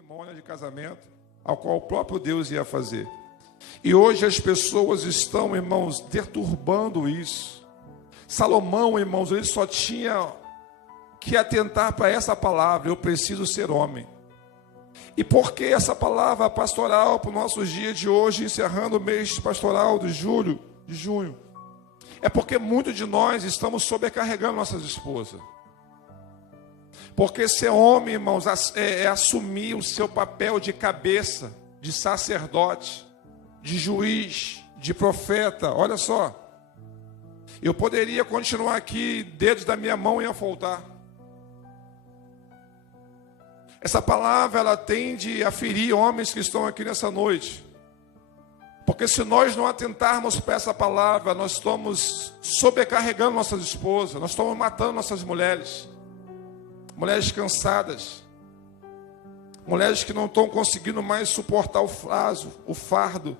cerimônia de casamento, ao qual o próprio Deus ia fazer. E hoje as pessoas estão, irmãos, deturbando isso. Salomão, irmãos, ele só tinha que atentar para essa palavra: eu preciso ser homem. E por que essa palavra pastoral para os nossos dias de hoje, encerrando o mês pastoral de junho? É porque muitos de nós estamos sobrecarregando nossas esposas. Porque ser homem, irmãos, é assumir o seu papel de cabeça, de sacerdote, de juiz, de profeta. Olha só, eu poderia continuar aqui, dedos da minha mão iam faltar. Essa palavra, ela tende a ferir homens que estão aqui nessa noite. Porque se nós não atentarmos para essa palavra, nós estamos sobrecarregando nossas esposas, nós estamos matando nossas mulheres. Mulheres cansadas, mulheres que não estão conseguindo mais suportar o fardo.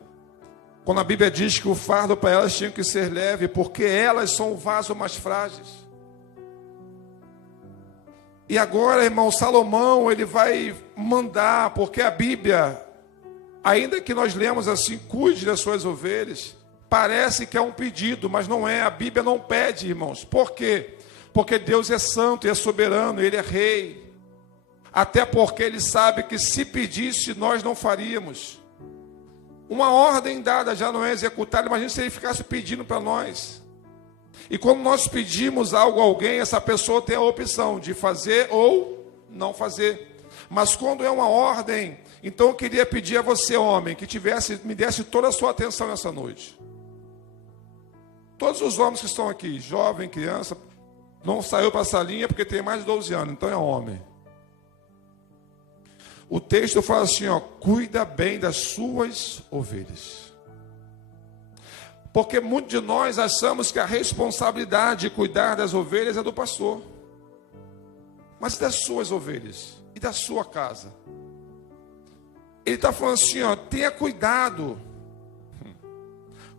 Quando a Bíblia diz que o fardo para elas tinha que ser leve, porque elas são o vaso mais frágeis. E agora, irmão, Salomão, ele vai mandar, porque a Bíblia, ainda que nós lemos assim, cuide das suas ovelhas, parece que é um pedido, mas não é. A Bíblia não pede, irmãos. Por quê? Porque Deus é santo e é soberano, Ele é rei. Até porque Ele sabe que se pedisse, nós não faríamos. Uma ordem dada já não é executada. Imagina se Ele ficasse pedindo para nós. E quando nós pedimos algo a alguém, essa pessoa tem a opção de fazer ou não fazer. Mas quando é uma ordem, então eu queria pedir a você, homem, que me desse toda a sua atenção nessa noite. Todos os homens que estão aqui, jovem, criança, não saiu para a salinha porque tem mais de 12 anos, então é homem. O texto fala assim, ó: cuida bem das suas ovelhas. Porque muitos de nós achamos que a responsabilidade de cuidar das ovelhas é do pastor. Mas e das suas ovelhas? E da sua casa? Ele está falando assim, ó: tenha cuidado.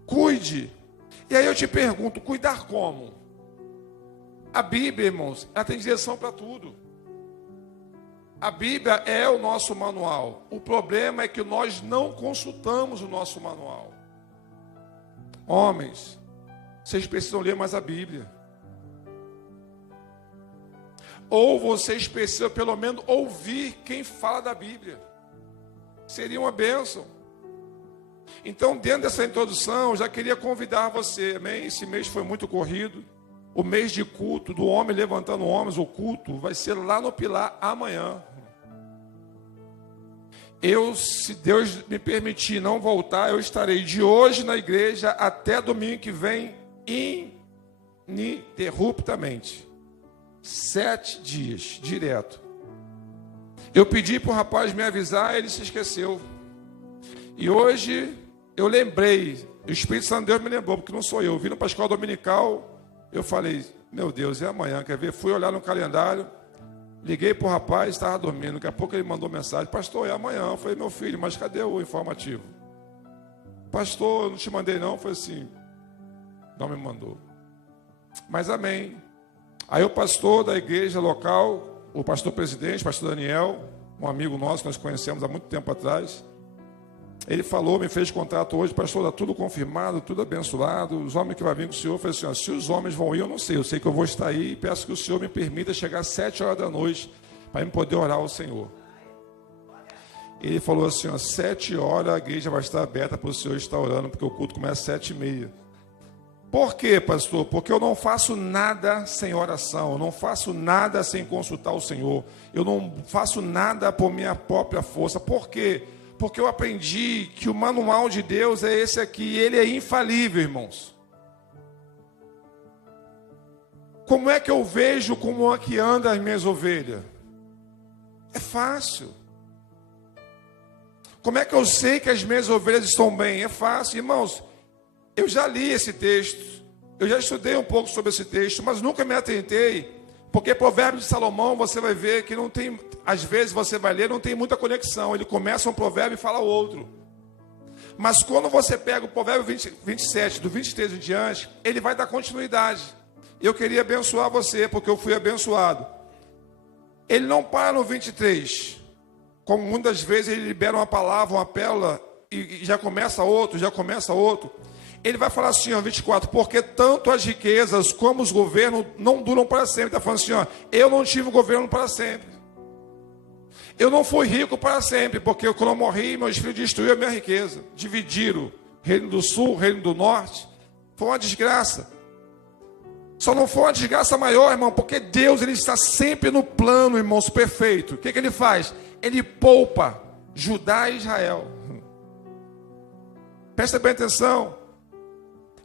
Cuide. E aí eu te pergunto, cuidar como? A Bíblia, irmãos, ela tem direção para tudo. A Bíblia é o nosso manual. O problema é que nós não consultamos o nosso manual. Homens, vocês precisam ler mais a Bíblia. Ou vocês precisam pelo menos ouvir quem fala da Bíblia. Seria uma bênção. Então, dentro dessa introdução, eu já queria convidar você, amém? Esse mês foi muito corrido. O mês de culto, do homem levantando homens, o culto vai ser lá no Pilar amanhã. Se Deus me permitir não voltar, eu estarei de hoje na igreja até domingo que vem, ininterruptamente. 7 dias, direto. Eu pedi para o rapaz me avisar, ele se esqueceu. E hoje eu lembrei, o Espírito Santo de Deus me lembrou, porque não sou eu. Vindo para a escola dominical, eu falei, meu Deus, é amanhã, quer ver? Fui olhar no calendário, liguei para o rapaz, estava dormindo. Daqui a pouco ele mandou mensagem: pastor, é amanhã. Eu falei: meu filho, mas cadê o informativo? Pastor, eu não te mandei não. Eu falei assim: não me mandou. Mas amém. Aí o pastor da igreja local, o pastor presidente, pastor Daniel, um amigo nosso que nós conhecemos há muito tempo atrás, ele falou, me fez contato hoje: pastor, está tudo confirmado, tudo abençoado, os homens que vão vir com o senhor. Eu falei assim: ó, se os homens vão ir, eu não sei, eu sei que eu vou estar aí, e peço que o senhor me permita chegar às 7 horas da noite, para eu poder orar ao Senhor. Ele falou assim, ó: 7 horas a igreja vai estar aberta para o senhor estar orando, porque o culto começa às 7h30. Por quê, pastor? Porque eu não faço nada sem oração, eu não faço nada sem consultar o Senhor, eu não faço nada por minha própria força. Por quê? Porque eu aprendi que o manual de Deus é esse aqui, ele é infalível, irmãos. Como é que eu vejo como é que anda as minhas ovelhas? É fácil. Como é que eu sei que as minhas ovelhas estão bem? É fácil, irmãos. Eu já li esse texto, eu já estudei um pouco sobre esse texto, mas nunca me atentei. Porque Provérbios de Salomão, você vai ver que não tem, às vezes você vai ler, não tem muita conexão. Ele começa um provérbio e fala outro. Mas quando você pega o provérbio 27, do 23 em diante, ele vai dar continuidade. Eu queria abençoar você, porque eu fui abençoado. Ele não para no 23. como muitas vezes ele libera uma palavra, uma pérola, e já começa outro, ele vai falar assim, ó, 24, porque tanto as riquezas como os governos não duram para sempre. Está falando assim, ó, eu não tive um governo para sempre. Eu não fui rico para sempre, porque quando eu morri, meus filhos destruíram a minha riqueza. Dividiram reino do sul, reino do norte. Foi uma desgraça. Só não foi uma desgraça maior, irmão, porque Deus, ele está sempre no plano, irmãos, perfeito. O que ele faz? Ele poupa Judá e Israel. Presta bem atenção.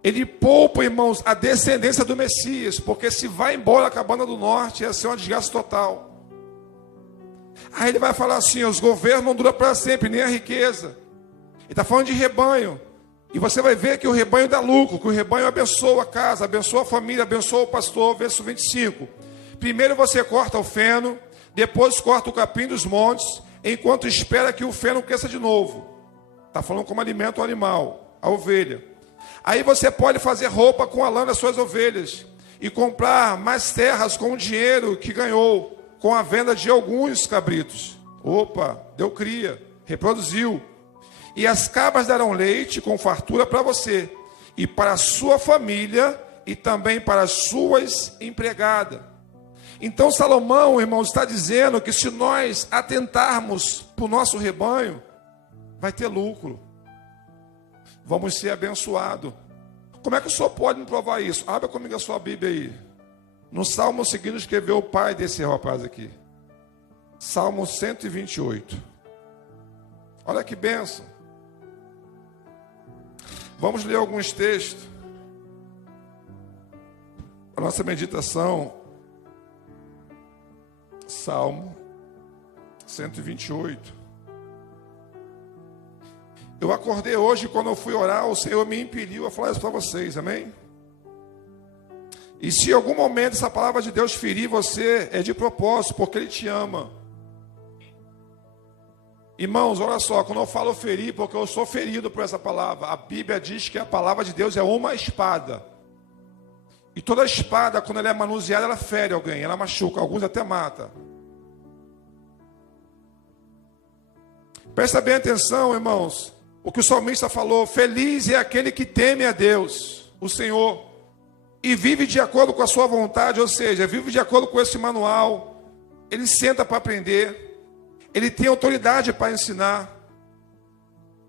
Ele poupa, irmãos, a descendência do Messias, porque se vai embora a cabana do norte, ia ser uma desgraça total. Aí ele vai falar assim, os governos não duram para sempre, nem a riqueza. Ele está falando de rebanho. E você vai ver que o rebanho dá lucro, que o rebanho abençoa a casa, abençoa a família, abençoa o pastor. Verso 25. Primeiro você corta o feno, depois corta o capim dos montes, enquanto espera que o feno cresça de novo. Está falando como alimento ao animal, a ovelha. Aí você pode fazer roupa com a lã das suas ovelhas e comprar mais terras com o dinheiro que ganhou com a venda de alguns cabritos. Opa, deu cria, reproduziu. E as cabras darão leite com fartura para você e para a sua família e também para as suas empregadas. Então Salomão, irmãos, está dizendo que se nós atentarmos para o nosso rebanho, vai ter lucro. Vamos ser abençoados. Como é que o senhor pode me provar isso? Abra comigo a sua Bíblia aí. No Salmo seguinte escreveu o pai desse rapaz aqui. Salmo 128. Olha que bênção. Vamos ler alguns textos. A nossa meditação. Salmo 128. Eu acordei hoje, quando eu fui orar, o Senhor me impeliu a falar isso para vocês, amém? E se em algum momento essa palavra de Deus ferir você, é de propósito, porque Ele te ama. Irmãos, olha só, quando eu falo ferir, porque eu sou ferido por essa palavra, a Bíblia diz que a palavra de Deus é uma espada. E toda espada, quando ela é manuseada, ela fere alguém, ela machuca, alguns até mata. Presta bem atenção, irmãos. O que o salmista falou, feliz é aquele que teme a Deus, o Senhor, e vive de acordo com a sua vontade, ou seja, vive de acordo com esse manual. Ele senta para aprender, ele tem autoridade para ensinar.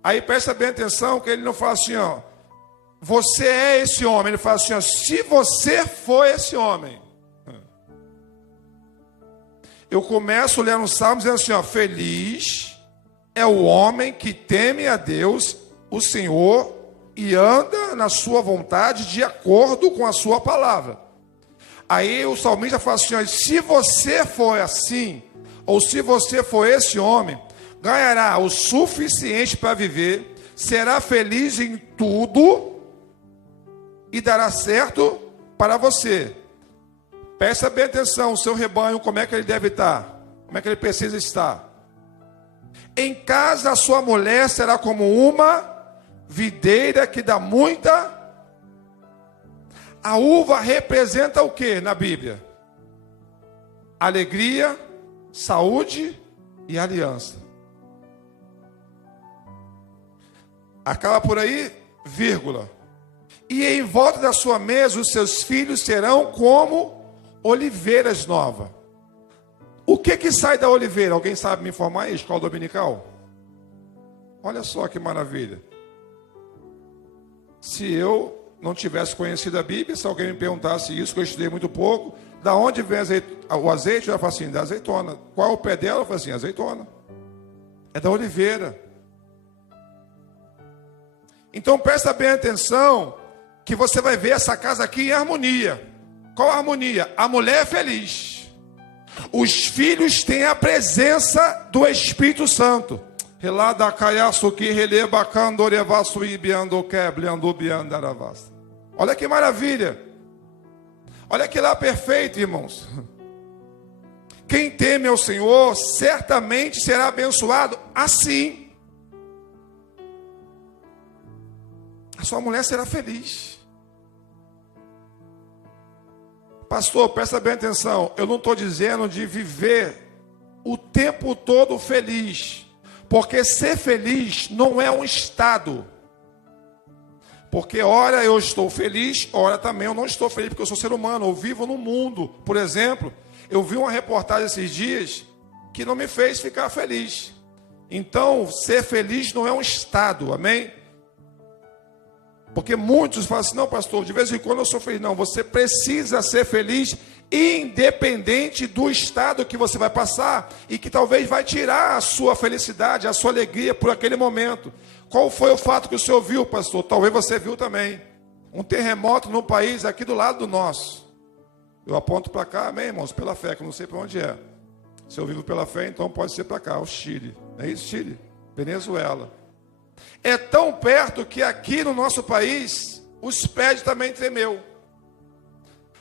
Aí presta bem atenção que ele não fala assim, ó, você é esse homem, ele fala assim, ó, se você for esse homem. Eu começo lendo o Salmo dizendo assim, ó, feliz é o homem que teme a Deus, o Senhor, e anda na sua vontade de acordo com a sua palavra. Aí o salmista fala assim, ó, se você for assim, ou se você for esse homem, ganhará o suficiente para viver, será feliz em tudo e dará certo para você. Presta bem atenção, o seu rebanho, como é que ele deve estar? Como é que ele precisa estar? Em casa a sua mulher será como uma videira que dá muita. A uva representa o que na Bíblia? Alegria, saúde e aliança. Acaba por aí, vírgula. E em volta da sua mesa os seus filhos serão como oliveiras novas. O que sai da oliveira? Alguém sabe me informar aí? Escola dominical? Olha só que maravilha. Se eu não tivesse conhecido a Bíblia, se alguém me perguntasse isso, que eu estudei muito pouco, da onde vem o azeite? Eu falo assim, da azeitona. Qual é o pé dela? Eu falo assim, azeitona. É da oliveira. Então presta bem atenção, que você vai ver essa casa aqui em harmonia. Qual a harmonia? A mulher é feliz. Os filhos têm a presença do Espírito Santo. Olha que maravilha. Olha que lá perfeito, irmãos. Quem teme ao Senhor certamente será abençoado assim. A sua mulher será feliz. Pastor, presta bem atenção. Eu não estou dizendo de viver o tempo todo feliz. Porque ser feliz não é um estado. Porque ora eu estou feliz, ora também eu não estou feliz, porque eu sou ser humano, eu vivo no mundo. Por exemplo, eu vi uma reportagem esses dias que não me fez ficar feliz. Então, ser feliz não é um estado, amém? Porque muitos falam assim, não, pastor, de vez em quando eu sou feliz. Não, você precisa ser feliz, independente do estado que você vai passar e que talvez vai tirar a sua felicidade, a sua alegria por aquele momento. Qual foi o fato que o senhor viu, pastor? Talvez você viu também. Um terremoto no país aqui do lado do nosso. Eu aponto para cá, amém, irmãos? Pela fé, que eu não sei para onde é. Se eu vivo pela fé, então pode ser para cá, o Chile. Não é isso, Chile? Venezuela. É tão perto que aqui no nosso país, os prédios também tremeu.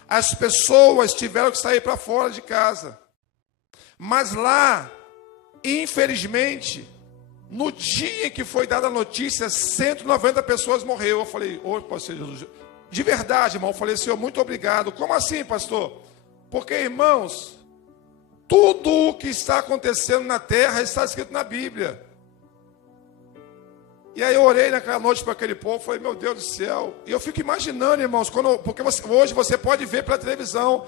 As pessoas tiveram que sair para fora de casa. Mas lá, infelizmente, no dia que foi dada a notícia, 190 pessoas morreram. Eu falei, ô, pastor Jesus, de verdade, irmão, eu falei, Senhor, muito obrigado. Como assim, pastor? Porque, irmãos, tudo o que está acontecendo na terra está escrito na Bíblia. E aí eu orei naquela noite para aquele povo, falei, meu Deus do céu. E eu fico imaginando, irmãos, porque hoje você pode ver pela televisão.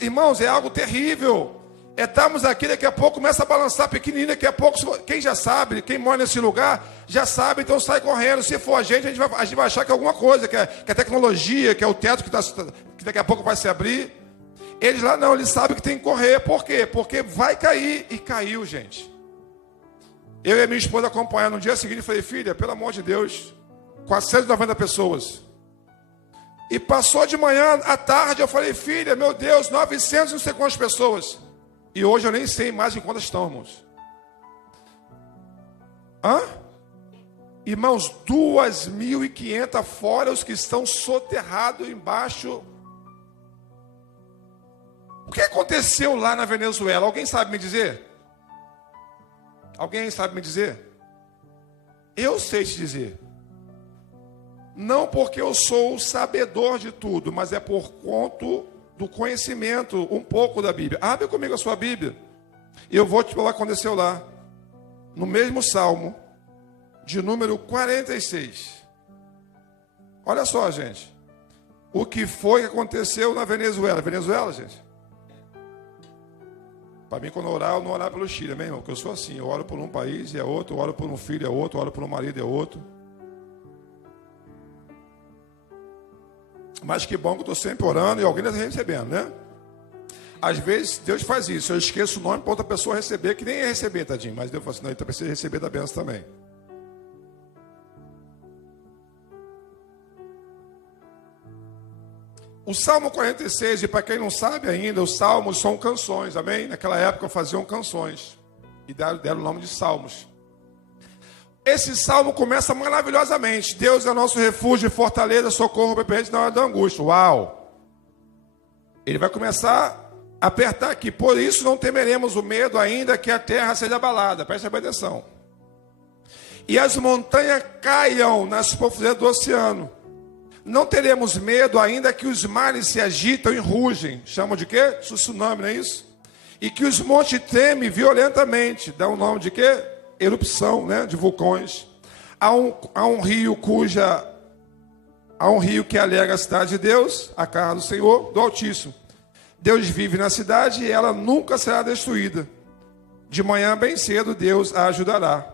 Irmãos, é algo terrível. Estamos aqui, daqui a pouco começa a balançar pequenininho, daqui a pouco, quem já sabe, quem mora nesse lugar, já sabe, então sai correndo. Se for a gente vai achar que é alguma coisa, que é tecnologia, que é o teto que daqui a pouco vai se abrir. Eles lá não, eles sabem que tem que correr. Por quê? Porque vai cair. E caiu, gente. Eu e a minha esposa acompanhando. No dia seguinte, falei, filha, pelo amor de Deus, 490 pessoas. E passou de manhã à tarde, eu falei, filha, meu Deus, 900 não sei quantas pessoas. E hoje eu nem sei mais em quantas estão, irmãos. Irmãos, 2.500 fora os que estão soterrados embaixo. O que aconteceu lá na Venezuela? Alguém sabe me dizer? Alguém sabe me dizer? Eu sei te dizer. Não porque eu sou o sabedor de tudo, mas é por conta do conhecimento um pouco da Bíblia. Abre comigo a sua Bíblia. E eu vou te falar o que aconteceu lá. No mesmo Salmo, de número 46. Olha só, gente. O que foi que aconteceu na Venezuela? Venezuela, gente? Para mim, quando eu orar, eu não orar pelo Chile, amém, irmão? Porque eu sou assim, eu oro por um país e é outro, eu oro por um filho e é outro, eu oro por um marido e é outro. Mas que bom que eu estou sempre orando e alguém está recebendo, né? Às vezes, Deus faz isso, eu esqueço o nome para outra pessoa receber, que nem ia receber, tadinho. Mas Deus fala assim, não, ele precisa receber da bênção também. O Salmo 46, e para quem não sabe ainda, os salmos são canções, amém? Naquela época faziam canções, e deram o nome de salmos. Esse salmo começa maravilhosamente. Deus é nosso refúgio e fortaleza, socorro permanente na hora da angústia. Uau! Ele vai começar a apertar aqui. Por isso não temeremos o medo, ainda que a terra seja abalada. Preste bem atenção. E as montanhas caiam nas profundezas do oceano. Não teremos medo, ainda que os mares se agitam e rugem. Chamam de quê? Tsunami, não é isso? E que os montes tremem violentamente. Dá um nome de quê? Erupção, né? De vulcões. Há um rio que alega a cidade de Deus, a casa do Senhor, do Altíssimo. Deus vive na cidade e ela nunca será destruída. De manhã bem cedo Deus a ajudará.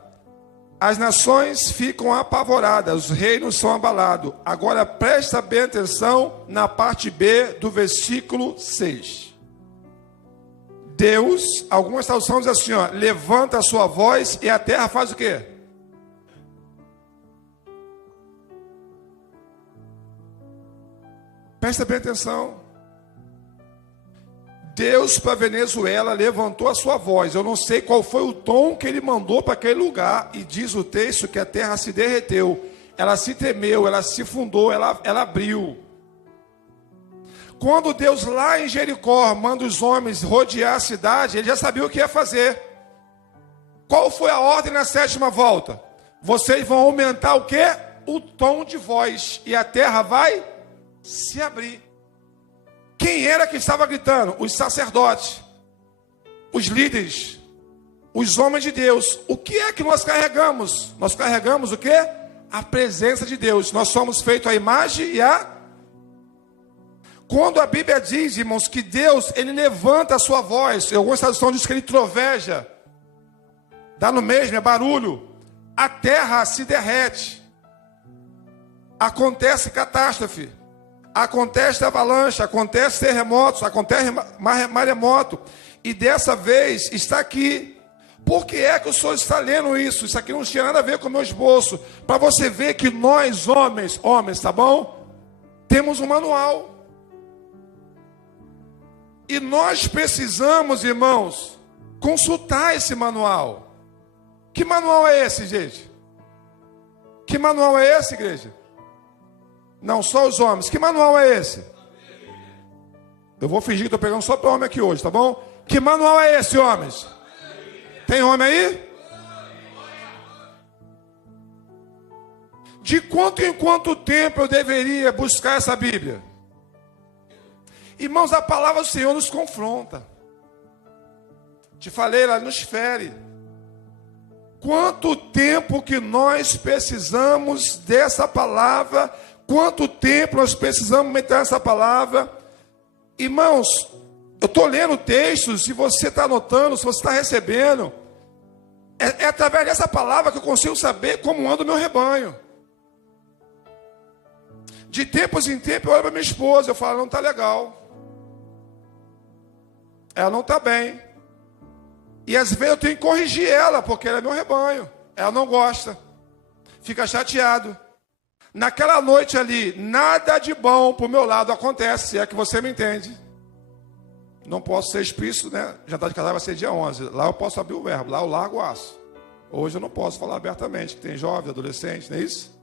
As nações ficam apavoradas, os reinos são abalados. Agora presta bem atenção na parte B do versículo 6. Deus, algumas traduções dizem assim, ó, levanta a sua voz e a terra faz o quê? Presta bem atenção. Deus para a Venezuela levantou a sua voz. Eu não sei qual foi o tom que ele mandou para aquele lugar. E diz o texto que a terra se derreteu. Ela se tremeu, ela se fundou, ela abriu. Quando Deus lá em Jericó manda os homens rodear a cidade, ele já sabia o que ia fazer. Qual foi a ordem na sétima volta? Vocês vão aumentar o quê? O tom de voz. E a terra vai se abrir. Quem era que estava gritando? Os sacerdotes. os líderes, os homens de Deus, o que é que nós carregamos? Nós carregamos o quê? A presença de Deus. Nós somos feitos à imagem e a... Quando a Bíblia diz, irmãos, que Deus, ele levanta a sua voz, algumas traduções dizem que ele troveja, dá no mesmo, é barulho, a terra se derrete, acontece catástrofe, acontece avalanche, acontece terremotos, acontece maremoto, e dessa vez está aqui. Por que é que o senhor está lendo isso? Isso aqui não tinha nada a ver com o meu esboço, para você ver que nós homens, tá bom? Temos um manual. E nós precisamos, irmãos, consultar esse manual. Que manual é esse, gente? Que manual é esse, igreja? Não, só os homens. Que manual é esse? Eu vou fingir que estou pegando só para homem aqui hoje, tá bom? Que manual é esse, homens? Tem homem aí? De quanto em quanto tempo eu deveria buscar essa Bíblia? Irmãos, a palavra do Senhor nos confronta. Te falei, ela nos fere. Quanto tempo que nós precisamos dessa palavra? Quanto tempo nós precisamos meter essa palavra? Irmãos, eu estou lendo textos, se você está anotando, se você está recebendo, é através dessa palavra que eu consigo saber como anda o meu rebanho. De tempos em tempos eu olho para minha esposa, eu falo, não está legal. Ela não está bem. E às vezes eu tenho que corrigir ela, porque ela é meu rebanho. Ela não gosta. Fica chateado. Naquela noite ali, nada de bom para o meu lado acontece, se é que você me entende. Não posso ser explícito, né? Jantar de casal vai ser dia 11. Lá eu posso abrir o verbo, lá eu largo o aço. Hoje eu não posso falar abertamente, que tem jovem, adolescente, não é isso?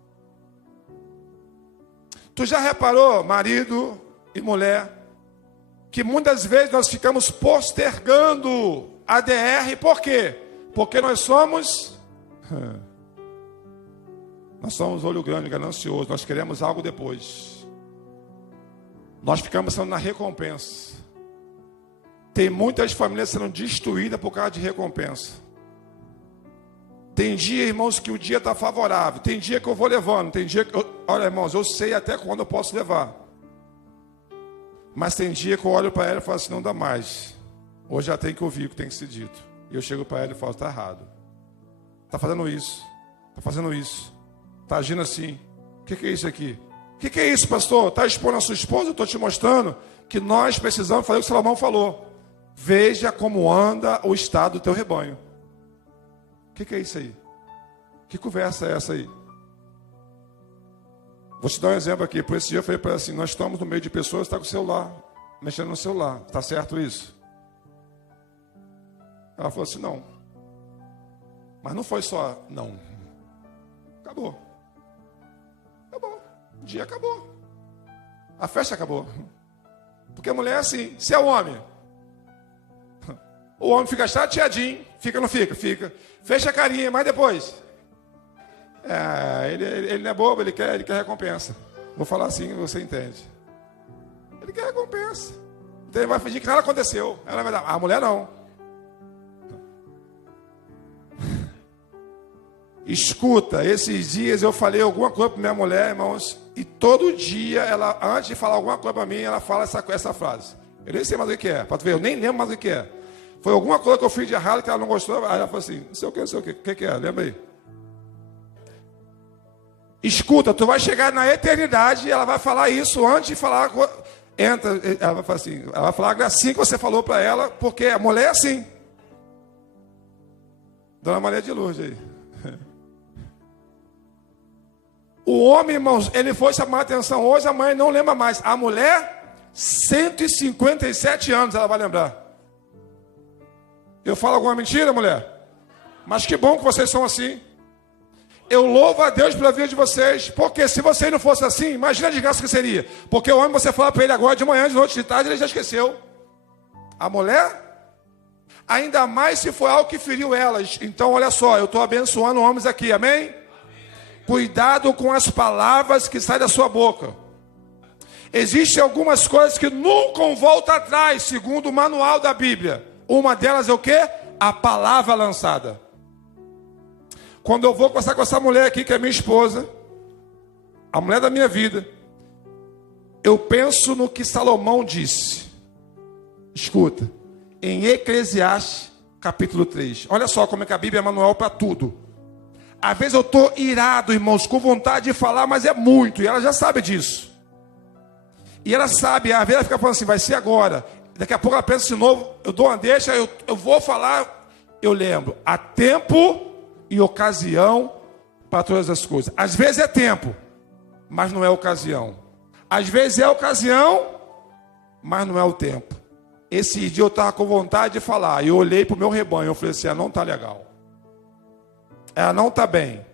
Tu já reparou, marido e mulher, que muitas vezes nós ficamos postergando a DR, por quê? Porque nós somos olho grande, ganancioso, nós queremos algo depois. Nós ficamos sendo na recompensa. Tem muitas famílias sendo destruídas por causa de recompensa. Tem dia, irmãos, que o dia está favorável, tem dia que eu vou levando, tem dia que olha, irmãos, eu sei até quando eu posso levar. Mas tem dia que eu olho para ela e falo assim, não dá mais. Hoje já tem que ouvir o que tem que ser dito. E eu chego para ela e falo, está errado. Está fazendo isso. Está fazendo isso. Está agindo assim. O que é isso aqui? O que é isso, pastor? Está expondo a sua esposa? Eu estou te mostrando que nós precisamos fazer o que Salomão falou. Veja como anda o estado do teu rebanho. O que é isso aí? Que conversa é essa aí? Vou te dar um exemplo aqui. Por esse dia eu falei para ela assim, nós estamos no meio de pessoas que estão com o celular, mexendo no celular. Está certo isso? Ela falou assim, não. Mas não foi só não. Acabou. Acabou. O dia acabou. A festa acabou. Porque a mulher é assim. Se é o homem fica chateadinho. Fica ou não fica? Fica. Fecha a carinha, mas depois... ele não é bobo, ele quer recompensa. Vou falar assim, você entende. Ele quer recompensa. Então ele vai fingir que nada aconteceu. Ela vai dar, a mulher não. Escuta, esses dias eu falei alguma coisa para minha mulher, irmãos, e todo dia ela, antes de falar alguma coisa para mim, ela fala essa frase. Eu nem sei mais o que é, para tu ver, eu nem lembro mais o que é. Foi alguma coisa que eu fiz de errado que ela não gostou. Aí ela falou assim, não sei o que, o que é, lembra aí? Escuta, tu vai chegar na eternidade e ela vai falar isso antes de falar. Ela vai falar assim, ela vai falar a gracinha que você falou para ela, porque a mulher é assim. Dona Maria de Lourdes aí. O homem, irmãos, ele foi chamar a atenção hoje, a mãe não lembra mais. A mulher, 157 anos ela vai lembrar. Eu falo alguma mentira, mulher? Mas que bom que vocês são assim. Eu louvo a Deus pela vida de vocês, porque se vocês não fossem assim, imagina a desgraça que seria. Porque o homem, você fala para ele agora de manhã, de noite, de tarde, ele já esqueceu. A mulher, ainda mais se for algo que feriu elas. Então, olha só, eu estou abençoando homens aqui, amém? Cuidado com as palavras que saem da sua boca. Existem algumas coisas que nunca voltam atrás, segundo o manual da Bíblia. Uma delas é o quê? A palavra lançada. Quando eu vou conversar com essa mulher aqui, que é minha esposa, a mulher da minha vida, eu penso no que Salomão disse. Escuta, em Eclesiastes capítulo 3. Olha só como é que a Bíblia é manual para tudo. Às vezes eu estou irado, irmãos, com vontade de falar, mas é muito, e ela já sabe disso. E ela sabe, às vezes ela fica falando assim, vai ser agora. Daqui a pouco ela pensa de novo, eu dou uma deixa, eu vou falar, eu lembro. Há tempo e ocasião para todas as coisas. Às vezes é tempo, mas não é ocasião. Às vezes é ocasião, mas não é o tempo. Esse dia eu estava com vontade de falar, e eu olhei para o meu rebanho, eu falei assim, ela não está legal. Ela não está bem.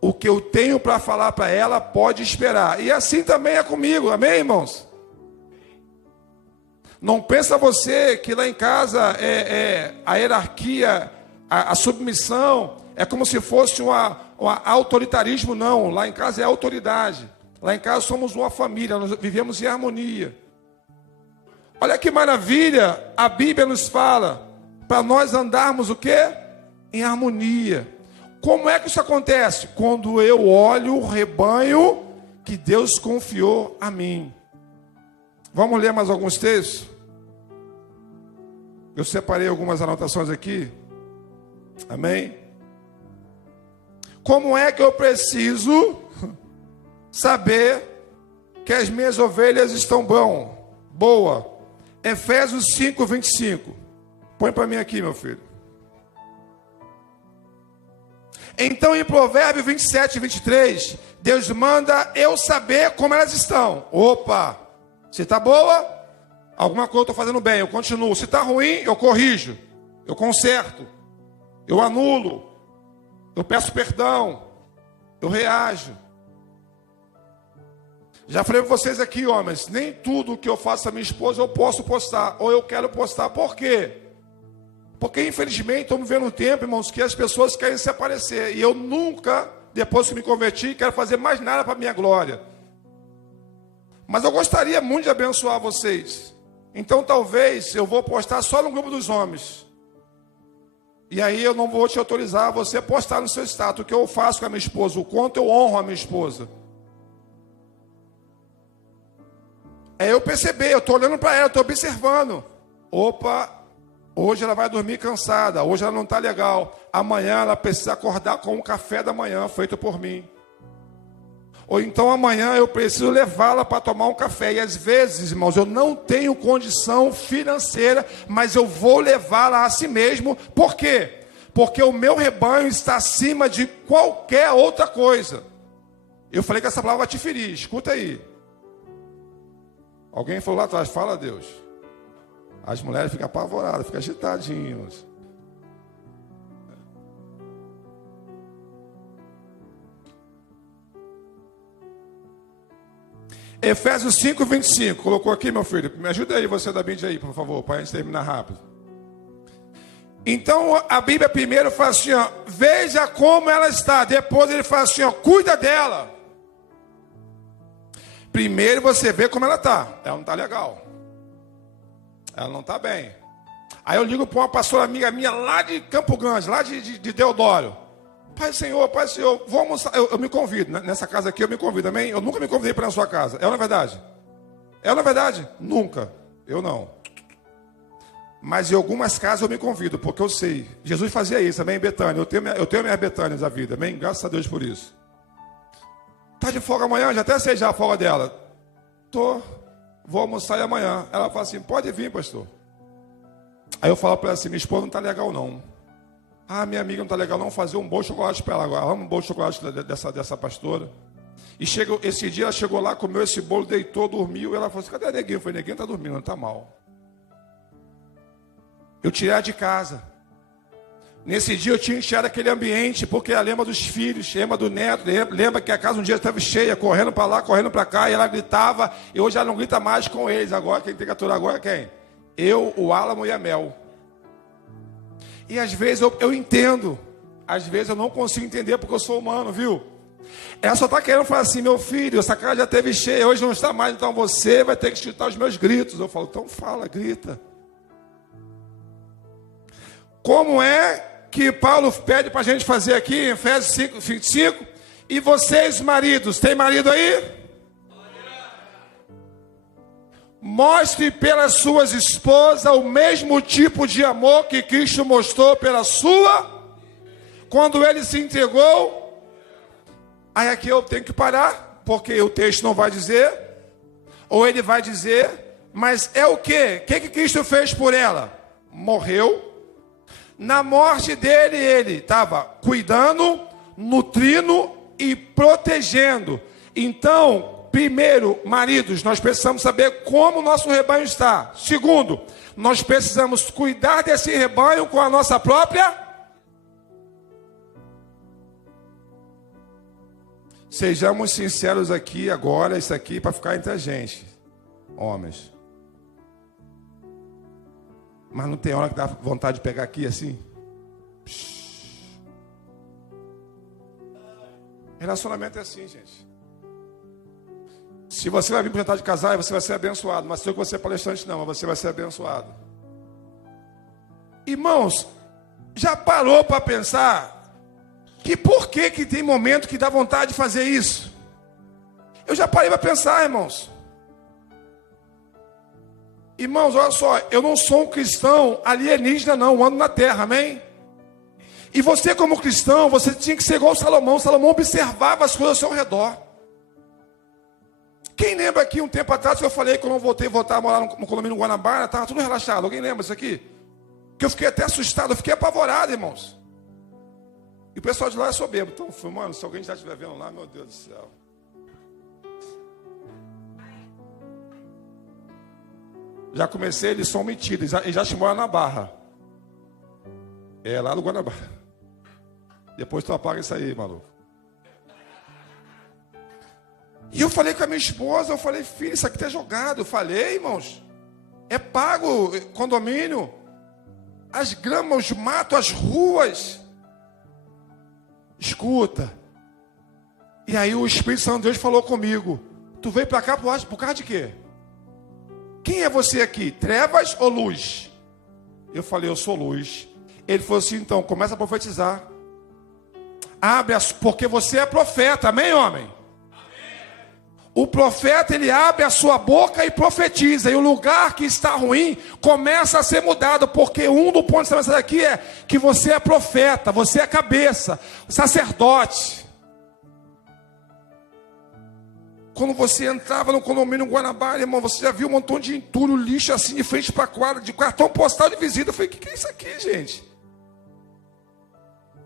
O que eu tenho para falar para ela pode esperar. E assim também é comigo, amém, irmãos? Não pensa você que lá em casa a hierarquia, a submissão, é como se fosse um autoritarismo, não. Lá em casa é autoridade. Lá em casa somos uma família, nós vivemos em harmonia. Olha que maravilha, a Bíblia nos fala para nós andarmos o quê? Em harmonia. Como é que isso acontece? Quando eu olho o rebanho que Deus confiou a mim. Vamos ler mais alguns textos? Eu separei algumas anotações aqui. Amém? Como é que eu preciso saber que as minhas ovelhas estão boa? Efésios 5, 25. Põe para mim aqui, meu filho. Então, em Provérbios 27, 23, Deus manda eu saber como elas estão. Opa! Se está boa, alguma coisa eu estou fazendo bem, eu continuo. Se está ruim, eu corrijo, eu conserto, eu anulo, eu peço perdão, eu reajo. Já falei para vocês aqui, homens, nem tudo que eu faço a minha esposa eu posso postar, ou eu quero postar. Por quê? Porque infelizmente estamos vivendo um tempo, irmãos, que as pessoas querem se aparecer. E eu nunca, depois que me converti, quero fazer mais nada para a minha glória. Mas eu gostaria muito de abençoar vocês. Então talvez eu vou postar só no grupo dos homens. E aí eu não vou te autorizar a você postar no seu status o que eu faço com a minha esposa, o quanto eu honro a minha esposa. É eu perceber, eu estou olhando para ela, estou observando. Opa, hoje ela vai dormir cansada, hoje ela não está legal. Amanhã ela precisa acordar com um café da manhã feito por mim. Ou então amanhã eu preciso levá-la para tomar um café. E às vezes, irmãos, eu não tenho condição financeira, mas eu vou levá-la a si mesmo. Por quê? Porque o meu rebanho está acima de qualquer outra coisa. Eu falei que essa palavra vai te ferir, escuta aí. Alguém falou lá atrás, fala a Deus. As mulheres ficam apavoradas, ficam agitadinhas. Efésios 5, 25. Colocou aqui, meu filho. Me ajuda aí, você da mídia aí, por favor, para a gente terminar rápido. Então, a Bíblia primeiro fala assim, ó, veja como ela está. Depois ele fala assim, ó, cuida dela. Primeiro você vê como ela está. Ela não está legal. Ela não está bem. Aí eu ligo para uma pastora amiga minha lá de Campo Grande, lá de Deodoro. Pai Senhor, vou almoçar. Eu me convido, nessa casa aqui eu me convido, amém? Eu nunca me convidei para ir na sua casa. É ou não é verdade? É ou não é verdade? Nunca. Eu não. Mas em algumas casas eu me convido, porque eu sei. Jesus fazia isso, amém, Betânia? Eu tenho minhas Betânias da vida, amém? Graças a Deus por isso. Está de folga amanhã? Já até sei já a folga dela. Vou almoçar amanhã. Ela fala assim, pode vir, pastor. Aí eu falo para ela assim, minha esposa não está legal não. Ah, minha amiga não está legal não, fazer um bolo de chocolate para ela agora. Vamos um bolo de chocolate dessa pastora. E esse dia ela chegou lá, comeu esse bolo, deitou, dormiu. E ela falou assim, cadê a neguinho? Eu falei, neguinho está dormindo, não está mal. Eu tirei ela de casa. Nesse dia eu tinha enxergado aquele ambiente, porque ela lembra dos filhos, lembra do neto, lembra que a casa um dia estava cheia, correndo para lá, correndo para cá, e ela gritava, e hoje ela não grita mais com eles. Agora, quem tem que aturar agora é quem? Eu, o Álamo e a Mel. E às vezes eu entendo, às vezes eu não consigo entender, porque eu sou humano, viu? Ela só está querendo falar assim, meu filho, essa casa já teve cheia, hoje não está mais, então você vai ter que escutar os meus gritos. Eu falo, então fala, grita. Como é que Paulo pede para a gente fazer aqui em Efésios 5, 25? E vocês, maridos, tem marido aí? Mostre pelas suas esposas o mesmo tipo de amor que Cristo mostrou pela sua, quando ele se entregou. Aí aqui eu tenho que parar, porque o texto não vai dizer, ou ele vai dizer, mas é o quê? O que Cristo fez por ela? Morreu. Na morte dele, ele estava cuidando, nutrindo e protegendo. Então, primeiro, maridos, nós precisamos saber como o nosso rebanho está. Segundo, nós precisamos cuidar desse rebanho com a nossa própria. Sejamos sinceros aqui agora, isso aqui para ficar entre a gente, homens. Mas não tem hora que dá vontade de pegar aqui assim? Relacionamento é assim, gente. Se você vai vir para o jantar de casais, você vai ser abençoado. Mas se eu que você é palestrante, não, mas você vai ser abençoado. Irmãos, já parou para pensar que por que tem momento que dá vontade de fazer isso? Eu já parei para pensar, irmãos. Irmãos, olha só, eu não sou um cristão alienígena não, eu ando na terra, amém? E você como cristão, você tinha que ser igual Salomão. Salomão observava as coisas ao seu redor. Quem lembra aqui um tempo atrás que eu falei que eu não voltei a voltar a morar no condomínio Guanabara, estava tudo relaxado, alguém lembra isso aqui? Que eu fiquei até assustado, eu fiquei apavorado, irmãos. E o pessoal de lá é soberbo, então, mano, se alguém já estiver vendo lá, meu Deus do céu. Já comecei, eles são metidos, eles já te moram na Barra. É, lá no Guanabara. Depois tu apaga isso aí, maluco. E eu falei com a minha esposa, eu falei, filho, isso aqui tá jogado. Eu falei, irmãos, é pago condomínio. As gramas, os matos, as ruas. Escuta. E aí o Espírito Santo de Deus falou comigo. Tu veio para cá por causa de quê? Quem é você aqui? Trevas ou luz? Eu falei, eu sou luz. Ele falou assim, então, começa a profetizar. Porque você é profeta, amém, homem? Amém. O profeta, ele abre a sua boca e profetiza. E o lugar que está ruim começa a ser mudado. Porque um do ponto de vista daqui é que você é profeta, você é cabeça, sacerdote. Quando você entrava no condomínio Guanabara, irmão, você já viu um montão de entulho, lixo assim de frente para a quadra, de cartão postal de visita. Eu falei, o que é isso aqui, gente?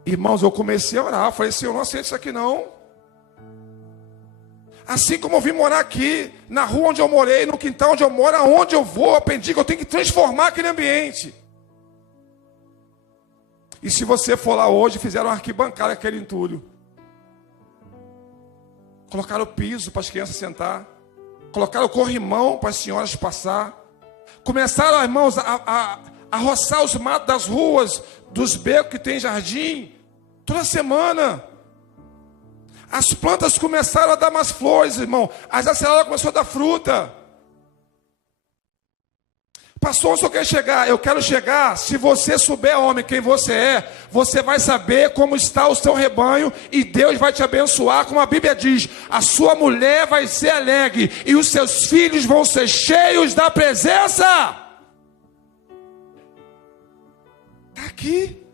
Irmãos, eu comecei a orar. Eu falei, Senhor, não aceito isso aqui não. Assim como eu vim morar aqui, na rua onde eu morei, no quintal onde eu moro, aonde eu vou, eu aprendi que eu tenho que transformar aquele ambiente. E se você for lá hoje, fizeram uma arquibancada aquele entulho. Colocaram o piso para as crianças sentar. Colocaram o corrimão para as senhoras passar. Começaram, irmãos, a roçar os matos das ruas, dos becos que tem jardim. Toda semana. As plantas começaram a dar mais flores, irmão. As aceradas começaram a dar fruta. Pastor, onde eu quero chegar? Eu quero chegar, se você souber, homem, quem você é, você vai saber como está o seu rebanho e Deus vai te abençoar, como a Bíblia diz, a sua mulher vai ser alegre e os seus filhos vão ser cheios da presença. Está aqui.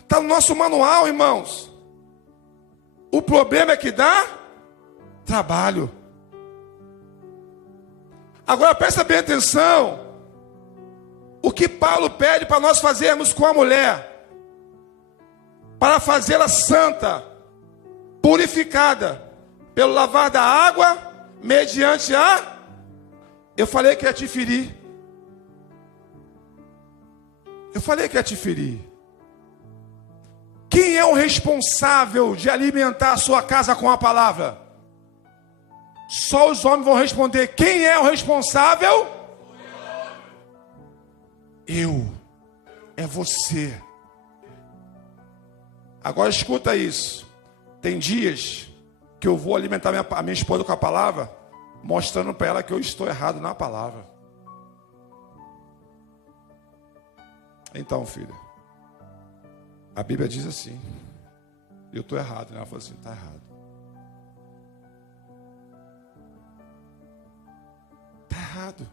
Está no nosso manual, irmãos. O problema é que dá trabalho. Agora presta bem atenção. O que Paulo pede para nós fazermos com a mulher? Para fazê-la santa, purificada, pelo lavar da água, mediante a... Eu falei que ia te ferir. Eu falei que ia te ferir. Quem é o responsável de alimentar a sua casa com a palavra? Só os homens vão responder. Quem é o responsável? Eu. É você. Agora escuta isso. Tem dias que eu vou alimentar a minha esposa com a palavra, mostrando para ela que eu estou errado na palavra. Então, filha, a Bíblia diz assim. Eu estou errado, né? Ela falou assim, está errado. Está errado.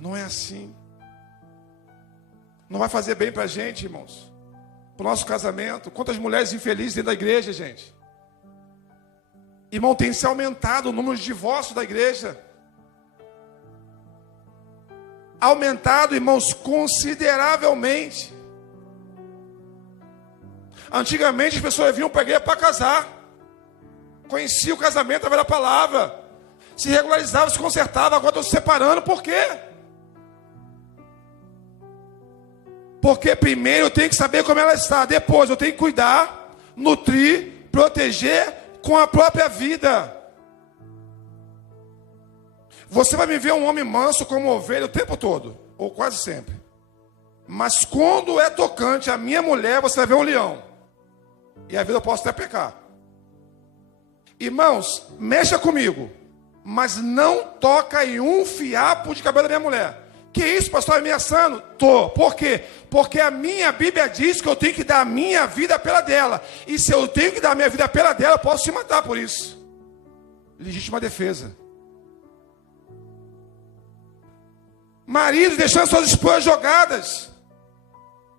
Não é assim. Não vai fazer bem para a gente, irmãos. Para o nosso casamento. Quantas mulheres infelizes dentro da igreja, gente. Irmão, tem se aumentado o número de divórcios da igreja. Aumentado, irmãos, consideravelmente. Antigamente as pessoas vinham para a igreja para casar. Conhecia o casamento através da palavra. Se regularizava, se consertava. Agora estão se separando. Por quê? Porque primeiro eu tenho que saber como ela está. Depois eu tenho que cuidar, nutrir, proteger com a própria vida. Você vai me ver um homem manso como ovelha o tempo todo. Ou quase sempre. Mas quando é tocante a minha mulher, você vai ver um leão. E a vida eu posso até pecar. Irmãos, mexa comigo. Mas não toca em um fiapo de cabelo da minha mulher. Que isso, pastor, ameaçando? Tô. Por quê? Porque a minha Bíblia diz que eu tenho que dar a minha vida pela dela. E se eu tenho que dar a minha vida pela dela, eu posso se matar por isso. Legítima defesa. Maridos deixando suas esposas jogadas,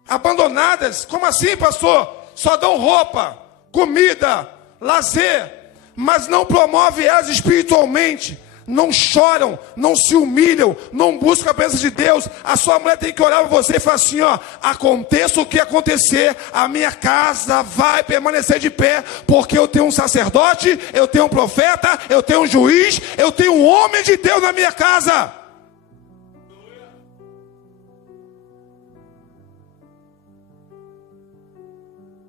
abandonadas. Como assim, pastor? Só dão roupa, comida, lazer, mas não promove elas espiritualmente. Não choram, não se humilham, não buscam a presença de Deus. A sua mulher tem que orar para você e falar assim, ó, aconteça o que acontecer, a minha casa vai permanecer de pé, porque eu tenho um sacerdote, eu tenho um profeta, eu tenho um juiz, eu tenho um homem de Deus na minha casa.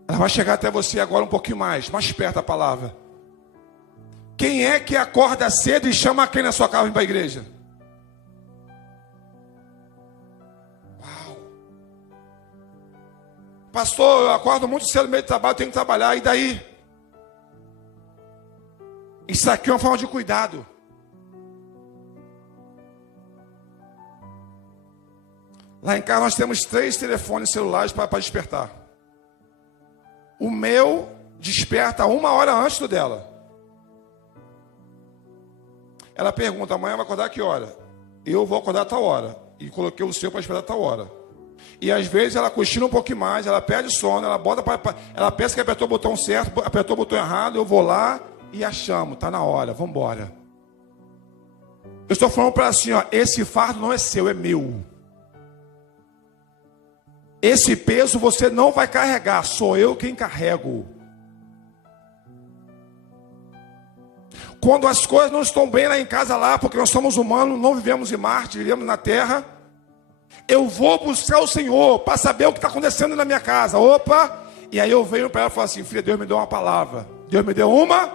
Ela vai chegar até você agora um pouquinho mais perto da palavra. Quem é que acorda cedo e chama quem na sua casa para a igreja? Uau! Pastor, eu acordo muito cedo no meio do trabalho, eu tenho que trabalhar, e daí? Isso aqui é uma forma de cuidado. Lá em casa nós temos 3 telefones celulares para despertar. O meu desperta 1 hora antes do dela. Ela pergunta, amanhã vai acordar a que hora? Eu vou acordar a tal hora. E coloquei o seu para esperar a tal hora. E às vezes ela cochila um pouquinho mais, ela perde sono, ela pensa que apertou o botão certo, apertou o botão errado, eu vou lá e a chamo, está na hora, vamos embora. Eu estou falando para ela assim, ó, esse fardo não é seu, é meu. Esse peso você não vai carregar, sou eu quem carrego. Quando as coisas não estão bem lá em casa, lá, porque nós somos humanos, não vivemos em Marte, vivemos na Terra, eu vou buscar o Senhor para saber o que está acontecendo na minha casa. Opa! E aí eu venho para ela e falo assim, filha, Deus me deu uma palavra. Deus me deu uma?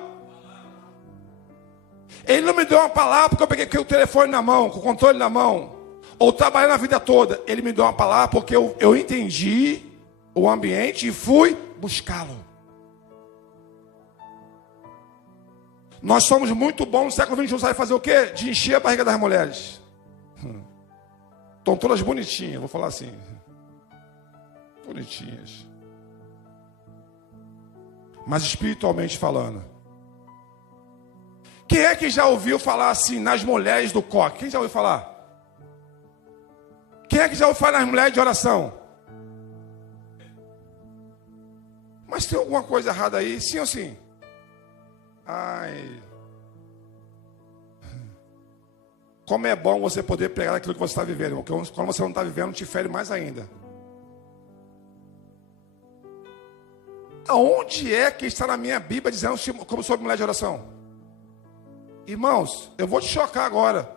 Ele não me deu uma palavra porque eu peguei o telefone na mão, com o controle na mão, ou trabalhei na vida toda. Ele me deu uma palavra porque eu entendi o ambiente e fui buscá-lo. Nós somos muito bons no século XXI, sabe fazer o quê? De encher a barriga das mulheres. Estão todas bonitinhas, vou falar assim. Bonitinhas. Mas espiritualmente falando. Quem é que já ouviu falar assim nas mulheres do coque? Quem já ouviu falar? Quem é que já ouviu falar nas mulheres de oração? Mas tem alguma coisa errada aí? Sim ou sim? Ai. Como é bom você poder pegar aquilo que você está vivendo, porque quando você não está vivendo, te fere mais ainda. Aonde é que está na minha Bíblia dizendo como sobre mulher de oração? Irmãos, eu vou te chocar agora.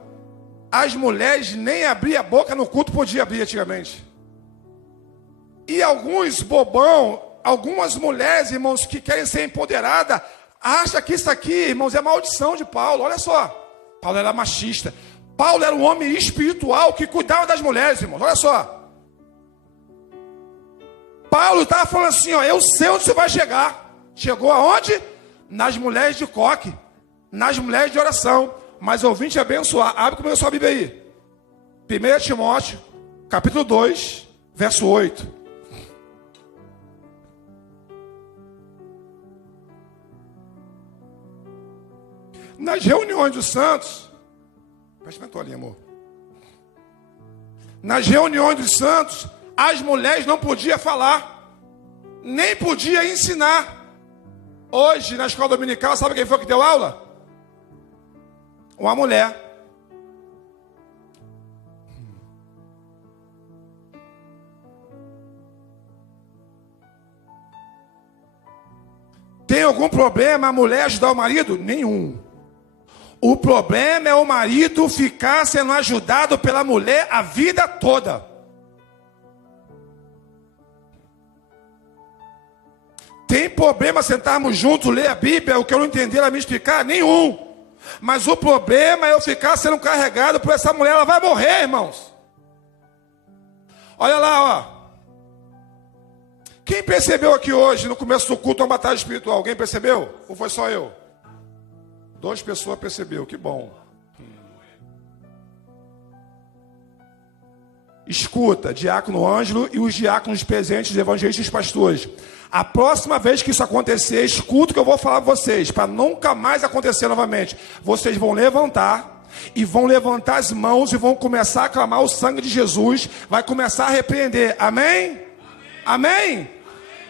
As mulheres nem abriam a boca no culto, podia abrir antigamente. E alguns bobão, algumas mulheres, irmãos, que querem ser empoderadas, acham que isso aqui, irmãos, é maldição de Paulo. Olha só, Paulo era machista. Paulo era um homem espiritual que cuidava das mulheres, irmãos. Olha só. Paulo estava falando assim, ó, eu sei onde você vai chegar. Chegou aonde? Nas mulheres de coque, nas mulheres de oração. Mas ouvinte te abençoar. Abre comigo a sua Bíblia aí. 1 Timóteo, capítulo 2, verso 8. Nas reuniões dos santos, presta minha toalhinha, amor. Nas reuniões dos santos, as mulheres não podiam falar, nem podiam ensinar. Hoje, na escola dominical, sabe quem foi que deu aula? Uma mulher. Tem algum problema a mulher ajudar o marido? Nenhum. O problema é o marido ficar sendo ajudado pela mulher a vida toda. Tem problema sentarmos juntos, ler a Bíblia, o que eu não entender, ela me explicar? Nenhum. Mas o problema é eu ficar sendo carregado por essa mulher, ela vai morrer, irmãos. Olha lá, ó. Quem percebeu aqui hoje, no começo do culto, uma batalha espiritual? Alguém percebeu? Ou foi só eu? 2 pessoas perceberam, que bom. Escuta, diácono Ângelo e os diáconos presentes, evangelistas e pastores. A próxima vez que isso acontecer, escuta o que eu vou falar para vocês, para nunca mais acontecer novamente. Vocês vão levantar e vão levantar as mãos e vão começar a clamar o sangue de Jesus, vai começar a repreender. Amém? Amém?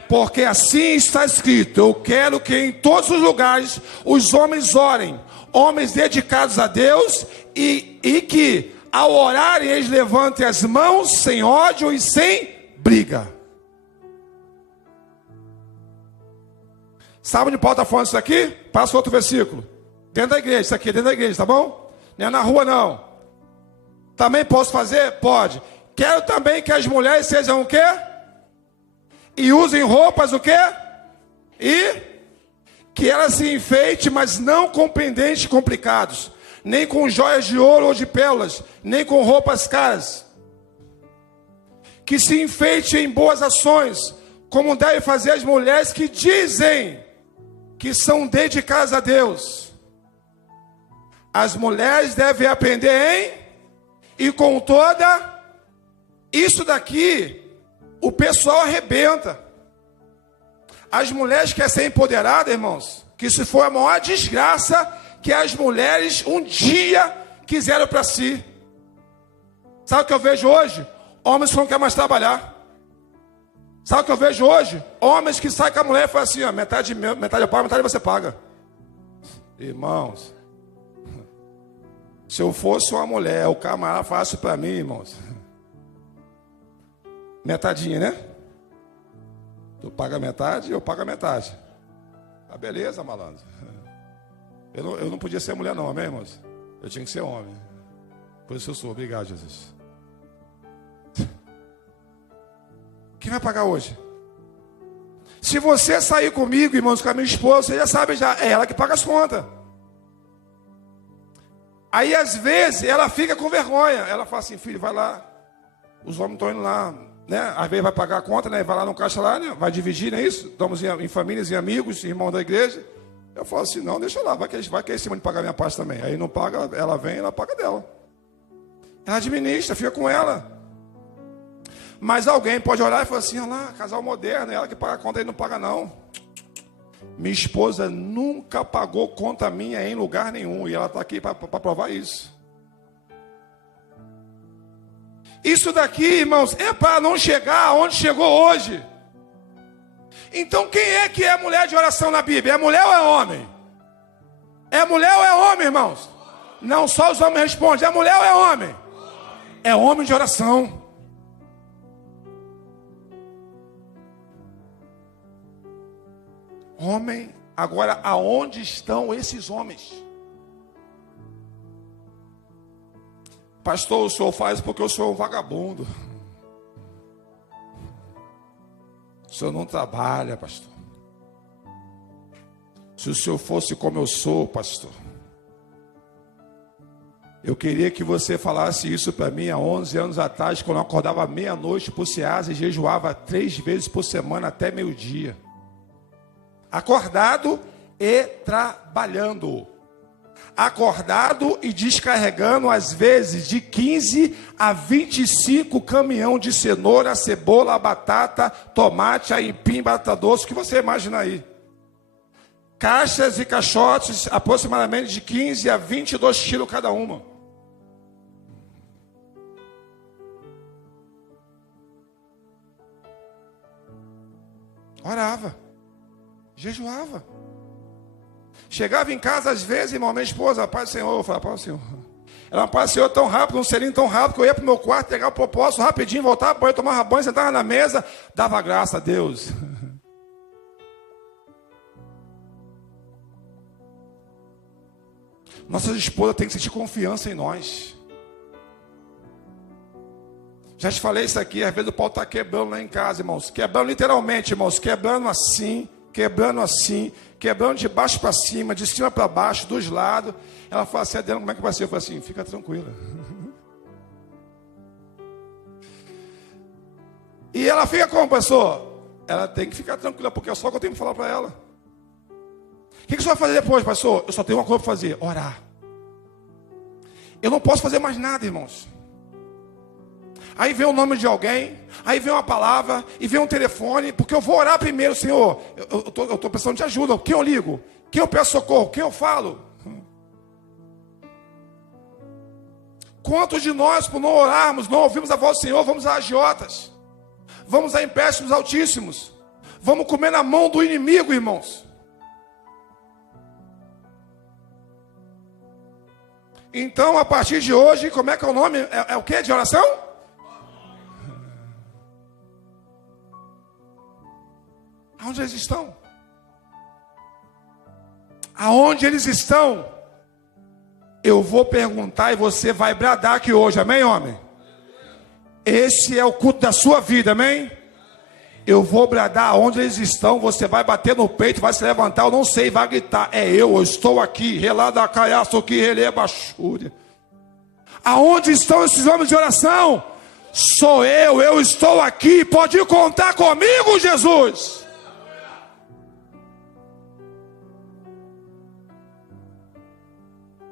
Porque assim está escrito: eu quero que em todos os lugares os homens orem, homens dedicados a Deus, e que ao orarem eles levantem as mãos sem ódio e sem briga. Sabe onde Paulo está falando isso aqui? Passa outro versículo. Dentro da igreja, isso aqui é dentro da igreja, tá bom? Não é na rua não. Também posso fazer? Pode. Quero também que as mulheres sejam o quê? E usem roupas o quê? E que elas se enfeitem, mas não com pendentes complicados, nem com joias de ouro ou de pérolas, nem com roupas caras. Que se enfeitem em boas ações, como devem fazer as mulheres que dizem que são dedicadas a Deus. As mulheres devem aprender e com toda isso daqui, o pessoal arrebenta. As mulheres querem ser empoderadas, irmãos, que isso foi a maior desgraça que as mulheres um dia quiseram para si. Sabe o que eu vejo hoje? Homens que não querem mais trabalhar. Sabe o que eu vejo hoje? Homens que saem com a mulher e falam assim, ó, metade eu pago, metade você paga. Irmãos, se eu fosse uma mulher, o camarada fácil para mim, irmãos. Metadinha, né? Tu paga metade, eu pago a metade. Ah, beleza, malandro. Eu não podia ser mulher não, amém, irmãos? Eu tinha que ser homem. Por isso eu sou, obrigado, Jesus. Quem vai pagar hoje? Se você sair comigo, irmãos, com a minha esposa, você já sabe, é ela que paga as contas. Aí, às vezes, ela fica com vergonha. Ela fala assim, filho, vai lá. Os homens estão indo lá, né? Às vezes vai pagar a conta, né? Vai lá no caixa lá, né? Vai dividir, não é isso? Estamos em famílias e amigos, irmãos da igreja. Eu falo assim, não, deixa lá, vai que é esse de pagar minha parte também. Aí não paga, ela vem, ela paga dela. Ela administra, fica com ela. Mas alguém pode olhar e falar assim, olha lá, casal moderno, ela que paga a conta, ele não paga não. Minha esposa nunca pagou conta minha em lugar nenhum, e ela está aqui para provar isso. Isso daqui, irmãos, é para não chegar aonde chegou hoje. Então quem é que é mulher de oração na Bíblia? É mulher ou é homem? É mulher ou é homem, irmãos? Não, só os homens respondem, é mulher ou é homem? É homem de oração. Homem, agora aonde estão esses homens? Pastor, o senhor faz porque eu sou um vagabundo. O senhor não trabalha, pastor. Se o senhor fosse como eu sou, pastor. Eu queria que você falasse isso para mim há 11 anos atrás, quando eu acordava meia-noite por Ceasa e jejuava 3 vezes por semana até meio-dia. Acordado e trabalhando. acordado e descarregando às vezes de 15 a 25 caminhão de cenoura, cebola, batata, tomate, aipim, batata doce, o que você imagina aí. Caixas e caixotes, aproximadamente de 15 a 22 quilos cada uma. Orava, jejuava. Chegava em casa, às vezes, irmão, minha esposa, Pai do Senhor, eu falava, Pai do Senhor. Ela, Pai do Senhor, tão rápido, um selinho tão rápido, que eu ia para o meu quarto, pegar o propósito rapidinho, voltava para o banho, tomava banho, sentava na mesa, dava graça a Deus. Nossas esposas têm que sentir confiança em nós. Já te falei isso aqui, às vezes o pau está quebrando lá em casa, irmãos. Quebrando literalmente, irmãos, quebrando assim, quebrando de baixo para cima, de cima para baixo, dos lados. Ela fala assim, Adriana, como é que vai ser? Eu falo assim, fica tranquila. E ela fica como, pastor? Ela tem que ficar tranquila, porque é só o que eu tenho que falar para ela. O que você vai fazer depois, pastor? Eu só tenho uma coisa para fazer, orar. Eu não posso fazer mais nada, irmãos. Aí vem o nome de alguém, aí vem uma palavra, e vem um telefone, porque eu vou orar primeiro, Senhor, eu estou precisando de ajuda, quem eu ligo? Quem eu peço socorro? Quem eu falo? Quantos de nós, por não orarmos, não ouvimos a voz do Senhor, vamos a agiotas, vamos a empréstimos altíssimos, vamos comer na mão do inimigo, irmãos. Então, a partir de hoje, como é que é o nome? É o que de oração? Aonde eles estão? Aonde eles estão? Eu vou perguntar e você vai bradar aqui hoje, amém, homem? Esse é o culto da sua vida, amém? Eu vou bradar aonde eles estão, você vai bater no peito, vai se levantar, eu não sei, vai gritar, eu estou aqui, relada caiaço que releba chúria. Aonde estão esses homens de oração? Sou eu estou aqui, pode contar comigo, Jesus.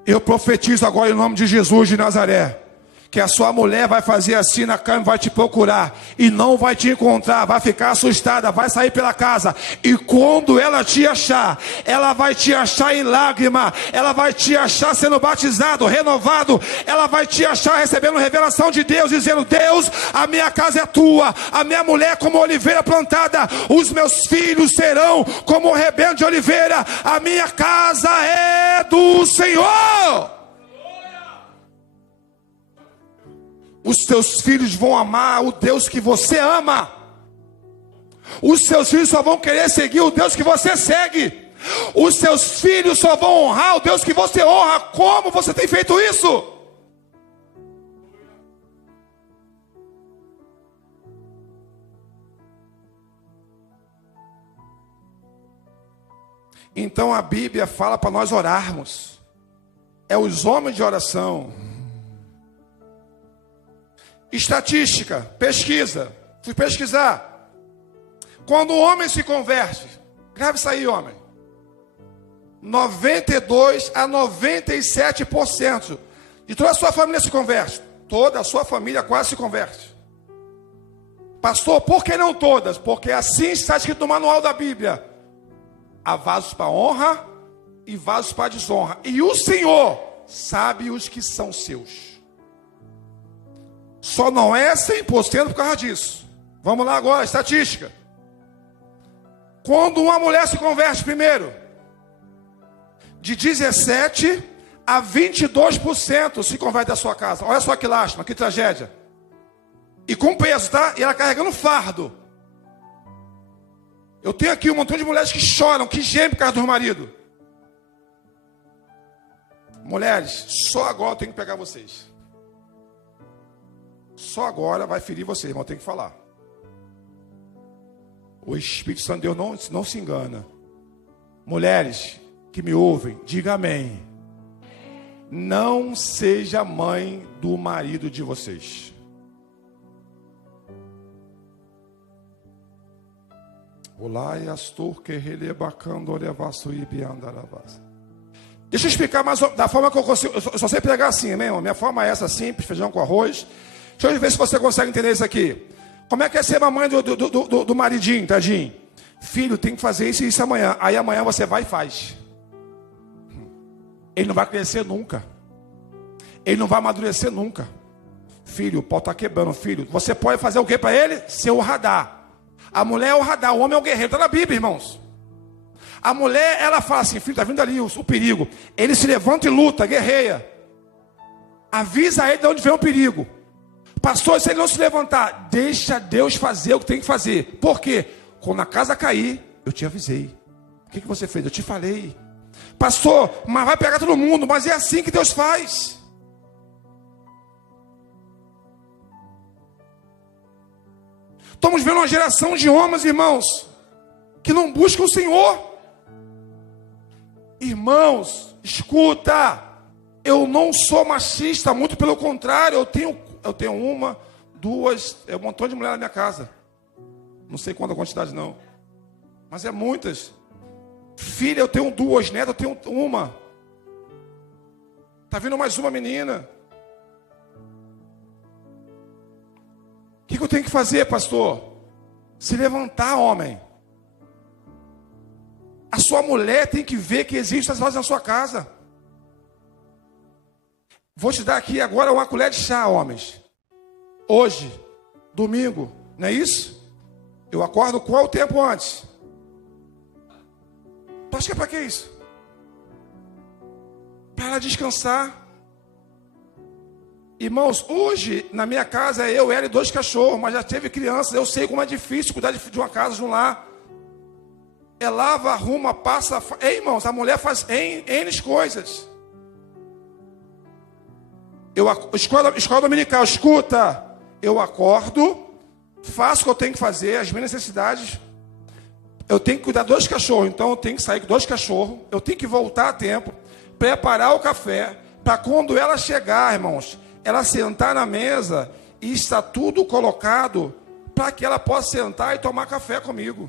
Eu profetizo agora em nome de Jesus de Nazaré, que a sua mulher vai fazer assim na cama, vai te procurar e não vai te encontrar, vai ficar assustada, vai sair pela casa, e quando ela te achar, ela vai te achar em lágrima, ela vai te achar sendo batizado, renovado, ela vai te achar recebendo revelação de Deus, dizendo, Deus, a minha casa é tua, a minha mulher como oliveira plantada, os meus filhos serão como o rebento de oliveira, a minha casa é do Senhor. Os teus filhos vão amar o Deus que você ama. Os seus filhos só vão querer seguir o Deus que você segue. Os seus filhos só vão honrar o Deus que você honra. Como você tem feito isso? Então a Bíblia fala para nós orarmos. É os homens de oração. Estatística, pesquisa. Fui pesquisar. Quando o homem se converte, grave isso aí, homem. 92 a 97% de toda a sua família se converte. Toda a sua família quase se converte. Pastor, por que não todas? Porque assim está escrito no manual da Bíblia. Há vasos para honra e vasos para desonra. E o Senhor sabe os que são seus. Só não é 100% por causa disso. Vamos lá agora, estatística. Quando uma mulher se converte primeiro, de 17 a 22% se converte da sua casa. Olha só que lástima, que tragédia. E com peso, tá? E ela carregando fardo. Eu tenho aqui um montão de mulheres que choram, que gemem por causa do marido. Mulheres, só agora eu tenho que pegar vocês. Só agora vai ferir vocês, irmão, tem que falar. O Espírito Santo de Deus não se engana. Mulheres que me ouvem, diga amém. Não seja mãe do marido de vocês. Olá, Astor, que relebacando, levaço e biandaravasa. Deixa eu explicar mais da forma que eu consigo. Eu só sei pregar assim, né, irmão? Minha forma é essa, simples, feijão com arroz. Deixa eu ver se você consegue entender isso aqui. Como é que é ser mamãe do maridinho, tadinho? Filho, tem que fazer isso e isso amanhã. Aí amanhã você vai e faz. Ele não vai crescer nunca. Ele não vai amadurecer nunca. Filho, o pau está quebrando, filho. Você pode fazer o que para ele? Ser o radar. A mulher é o radar, o homem é o guerreiro. Está na Bíblia, irmãos. A mulher, ela fala assim, filho, está vindo ali o perigo. Ele se levanta e luta, guerreia. Avisa ele de onde vem o perigo. Pastor, se ele não se levantar, deixa Deus fazer o que tem que fazer. Por quê? Quando a casa cair, eu te avisei. O que você fez? Eu te falei. Pastor, mas vai pegar todo mundo. Mas é assim que Deus faz. Estamos vendo uma geração de homens, irmãos, que não buscam o Senhor. Irmãos, escuta. Eu não sou machista, muito pelo contrário. Eu tenho uma, duas, um montão de mulher na minha casa. Não sei quanta quantidade não. Mas é muitas. Filha, eu tenho duas, netas, eu tenho uma. Está vindo mais uma menina. O que eu tenho que fazer, pastor? Se levantar, homem. A sua mulher tem que ver que existe essas vozes na sua casa. Vou te dar aqui agora uma colher de chá, homens. Hoje, domingo, não é isso? Eu acordo qual tempo antes? Tu acha que é para que isso? Para ela descansar. Irmãos, hoje na minha casa é eu, ela e 2 cachorros, mas já teve crianças. Eu sei como é difícil cuidar de uma casa, de um lar. É lava, arruma, passa. Ei, irmãos, a mulher faz N coisas. Escola dominical, escuta. Eu acordo, faço o que eu tenho que fazer, as minhas necessidades. Eu tenho que cuidar de 2 cachorros, então eu tenho que sair com 2 cachorros. Eu tenho que voltar a tempo, preparar o café, para quando ela chegar, irmãos, ela sentar na mesa e está tudo colocado para que ela possa sentar e tomar café comigo.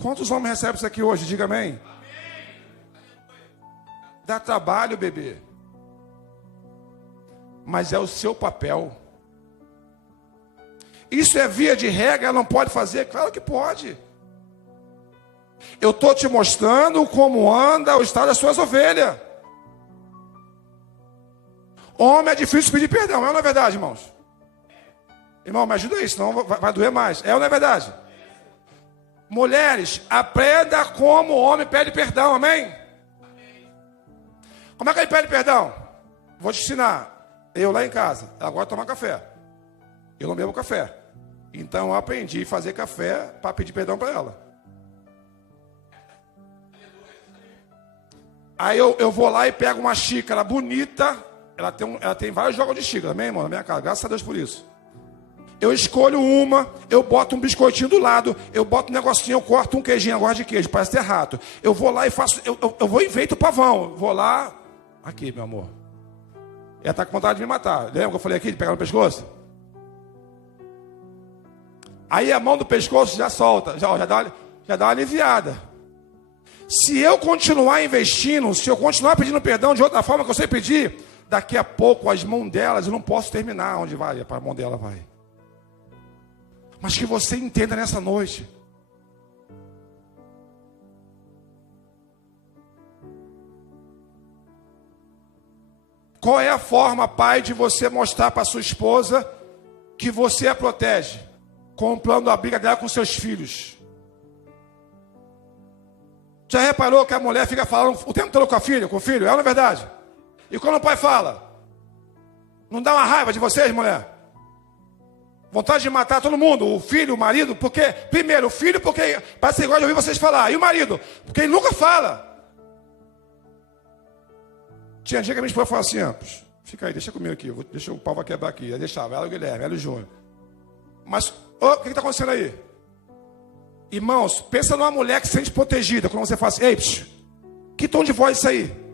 Quantos homens recebem isso aqui hoje? Diga amém. Dá trabalho, bebê. Mas é o seu papel. Isso é via de regra, ela não pode fazer? Claro que pode. Eu estou te mostrando como anda o estado das suas ovelhas. Homem é difícil pedir perdão, é ou não é verdade, irmãos? Irmão, me ajuda aí, senão vai doer mais. É ou não é verdade? Mulheres, aprenda como o homem pede perdão, amém? Como é que ele pede perdão? Vou te ensinar. Eu lá em casa, ela gosta de tomar café. Eu não bebo café. Então eu aprendi a fazer café para pedir perdão para ela. Aí eu vou lá e pego uma xícara bonita. Ela tem vários jogos de xícara, amém, irmão? Na minha casa, graças a Deus por isso. Eu escolho uma, eu boto um biscoitinho do lado, eu boto um negocinho, eu corto um queijinho, agora de queijo, parece ter rato. Eu vou lá e faço, eu vou e enfeito o pavão. Vou lá, aqui, meu amor. Ela está com vontade de me matar. Lembra que eu falei aqui de pegar no pescoço? Aí a mão do pescoço já solta, já dá uma aliviada. Se eu continuar investindo, se eu continuar pedindo perdão de outra forma que eu sei pedir, daqui a pouco as mãos delas, eu não posso terminar onde vai, para a mão dela vai. Mas que você entenda nessa noite. Qual é a forma, pai, de você mostrar para sua esposa que você a protege? Comprando a briga dela com seus filhos. Já reparou que a mulher fica falando o tempo todo com a filha, com o filho? É ou não é verdade? E quando o pai fala? Não dá uma raiva de vocês, mulher? Vontade de matar todo mundo, o filho, o marido, porque, primeiro, o filho, porque parece que gosta de ouvir vocês falar, e o marido, porque ele nunca fala. Tinha dia que a minha esposa falava assim, fica aí, deixa comigo aqui, deixa o pau vai quebrar aqui, aí deixava, ela e o Guilherme, ela e o Júnior. Mas, o que está acontecendo aí? Irmãos, pensa numa mulher que se sente protegida, quando você fala assim, ei, que tom de voz é isso aí?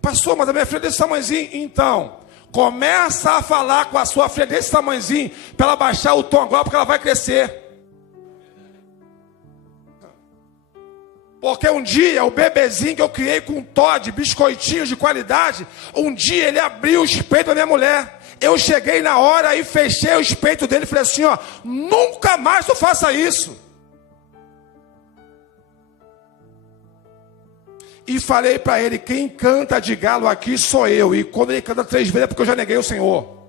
Pastor, mas a minha filha é desse tamanhozinho, então... Começa a falar com a sua filha desse tamanhozinho, para ela baixar o tom agora, porque ela vai crescer. Porque um dia, o bebezinho que eu criei com Toddy, biscoitinhos de qualidade, um dia ele abriu o espeito da minha mulher. Eu cheguei na hora e fechei o espeito dele e falei assim, ó, nunca mais tu faça isso. E falei para ele, quem canta de galo aqui sou eu. E quando ele canta 3 vezes é porque eu já neguei o Senhor.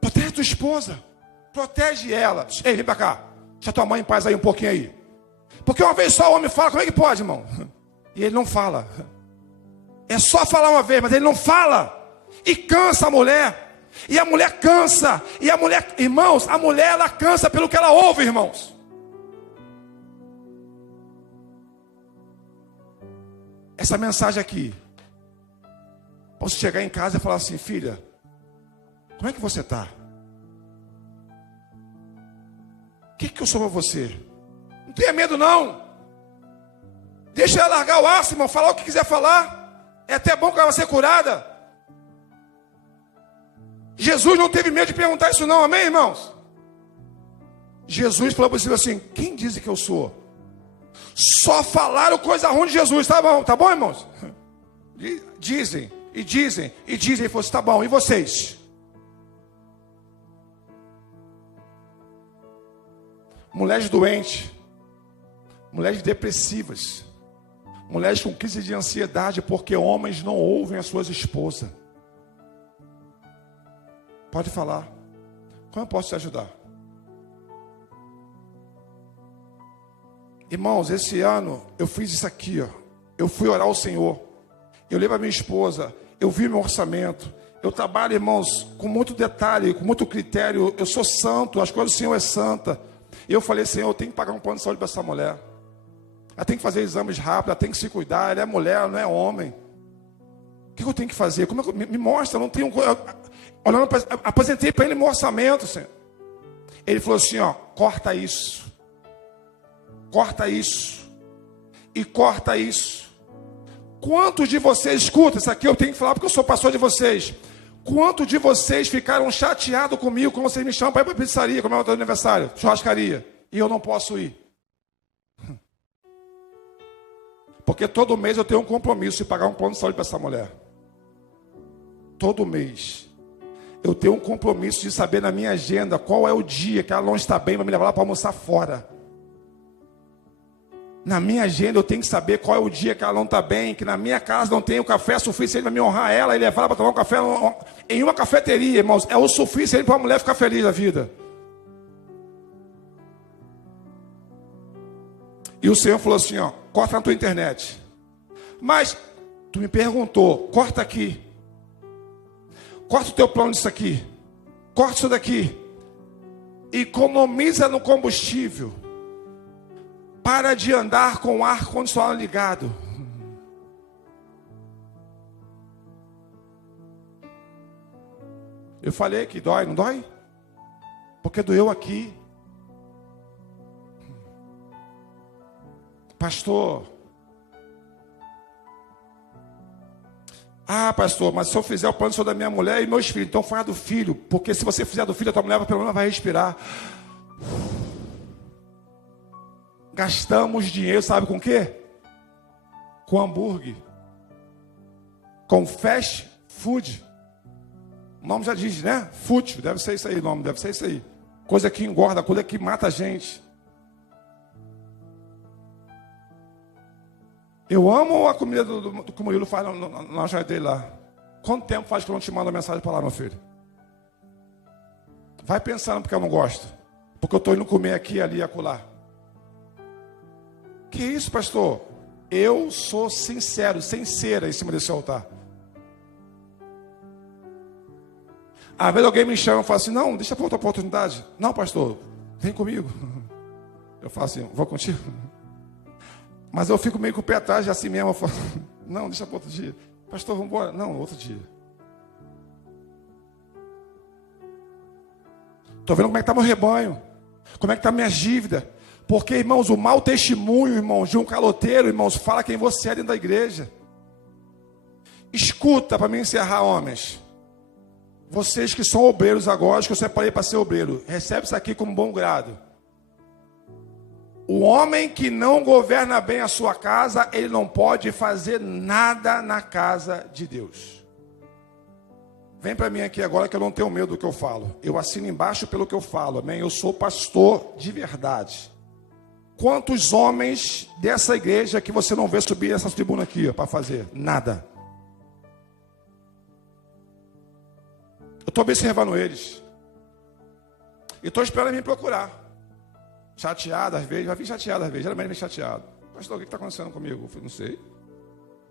Protege tua esposa. Protege ela. Ei, vem para cá. Deixa tua mãe em paz aí um pouquinho aí. Porque uma vez só o homem fala, como é que pode, irmão? E ele não fala. É só falar uma vez, mas ele não fala. E cansa a mulher. E a mulher cansa. E a mulher, irmãos, a mulher ela cansa pelo que ela ouve, irmãos. Essa mensagem aqui. Posso chegar em casa e falar assim, filha, como é que você está? O que eu sou para você? Não tenha medo não. Deixa ela largar o aço, irmão. Falar o que quiser falar. É até bom que ela vai ser curada. Jesus não teve medo de perguntar isso não. Amém, irmãos? Jesus falou para você assim, quem diz que eu sou? Só falaram coisa ruim de Jesus. Tá bom, irmãos? Dizem, e dizem, e dizem. Ele falou assim, tá bom, e vocês? Mulheres doentes, mulheres depressivas, mulheres com crise de ansiedade, porque homens não ouvem as suas esposas. Pode falar. Como eu posso te ajudar? Irmãos, esse ano eu fiz isso aqui, ó. Eu fui orar ao Senhor. Eu levei a minha esposa, eu vi meu orçamento. Eu trabalho, irmãos, com muito detalhe, com muito critério. Eu sou santo, as coisas do Senhor é santa. E eu falei, Senhor, eu tenho que pagar um plano de saúde para essa mulher. Ela tem que fazer exames rápidos, ela tem que se cuidar. Ela é mulher, ela não é homem. O que eu tenho que fazer? Como me mostra, eu não tenho. Olhando, apresentei para ele meu orçamento, Senhor. Ele falou assim, ó, corta isso. Corta isso. E corta isso. Quantos de vocês, escuta, isso aqui eu tenho que falar porque eu sou pastor de vocês. Quantos de vocês ficaram chateados comigo quando vocês me chamam para ir para a pizzaria, como é o teu aniversário, churrascaria, e eu não posso ir? Porque todo mês eu tenho um compromisso de pagar um plano de saúde para essa mulher. Todo mês. Eu tenho um compromisso de saber na minha agenda qual é o dia que ela não está bem, vai me levar lá para almoçar fora. Na minha agenda eu tenho que saber qual é o dia que ela não está bem, que na minha casa não tem o café suficiente para me honrar ela e levar ela para tomar um café em uma cafeteria, irmãos. É o suficiente para a mulher ficar feliz da vida. E o Senhor falou assim, ó, corta na tua internet. Mas, tu me perguntou, corta aqui. Corta o teu plano disso aqui. Corta isso daqui. Economiza no combustível. Para de andar com o ar-condicionado ligado. Eu falei que dói, não dói? Porque doeu aqui. Pastor. Ah, pastor, mas se eu fizer o plano só da minha mulher e meus filhos, então faz do filho. Porque se você fizer do filho, a tua mulher pelo menos vai respirar. Gastamos dinheiro, sabe com o quê? Com hambúrguer. Com fast food. O nome já diz, né? Food, deve ser isso aí o nome, deve ser isso aí. Coisa que engorda, coisa que mata a gente. Eu amo a comida do que o Murilo faz na loja dele lá. Quanto tempo faz que eu não te mando mensagem para lá, meu filho? Vai pensando porque eu não gosto. Porque eu estou indo comer aqui, ali e acolá. Que isso, pastor? Eu sou sincero, sem cera em cima desse altar. Às vezes alguém me chama e fala assim, não, deixa para outra oportunidade. Não, pastor, vem comigo. Eu falo assim, vou contigo. Mas eu fico meio com o pé atrás, assim mesmo. Eu falo, não, deixa para outro dia. Pastor, vamos embora. Não, outro dia. Estou vendo como é que está meu rebanho. Como é que está minha dívida. Porque, irmãos, o mau testemunho, irmãos, de um caloteiro, irmãos, fala quem você é dentro da igreja. Escuta, para me encerrar, homens. Vocês que são obreiros agora, que eu separei para ser obreiro, recebe isso aqui como bom grado. O homem que não governa bem a sua casa, ele não pode fazer nada na casa de Deus. Vem para mim aqui agora que eu não tenho medo do que eu falo. Eu assino embaixo pelo que eu falo, amém? Eu sou pastor de verdade. Quantos homens dessa igreja que você não vê subir essa tribuna aqui para fazer? Nada. Eu estou observando eles. E estou esperando ele me procurar. Chateado às vezes, vai vir chateado às vezes, geralmente vem chateado. Pastor, o que está acontecendo comigo? Eu falei, não sei.